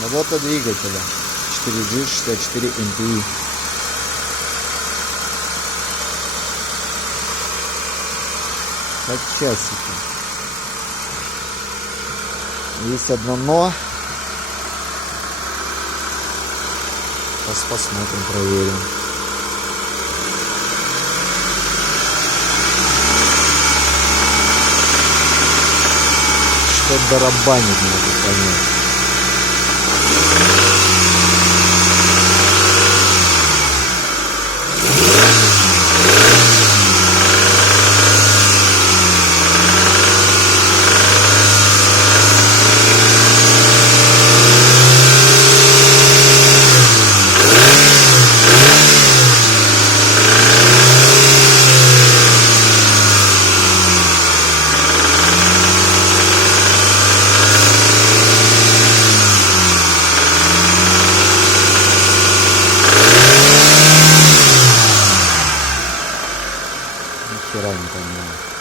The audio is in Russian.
Работа двигателя 4G64 MPI. Как часики. Есть одно но. Сейчас посмотрим, проверим. Что барабанит, не могу понять. Ни хера не понимаю.